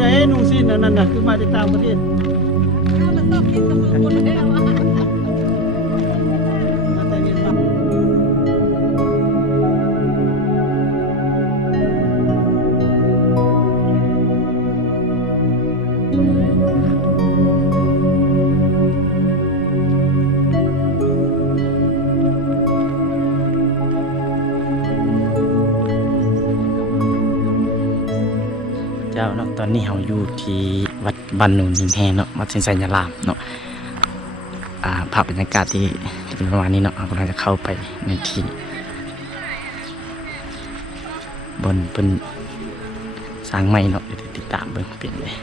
ใดนุ่งสิ้นนั่นน่ะคือมาจากต่างประเทศมันต้องกินกับมือคนแล้วมาอ่ะแต่เวียดนามเจ้าเนาะตอนนี้เราอยู่ที่วัดบ้านโนนหินแหเนาะวัดเซนไซยารามเนาะภาพบรรยากาศที่เป็นประมาณนี้เนาะเรากำลังจะเข้าไปในที่บนเป็นสร้างไม้เนาะเดี๋ยวติดตามเบิ่งเปลี่ยนเลย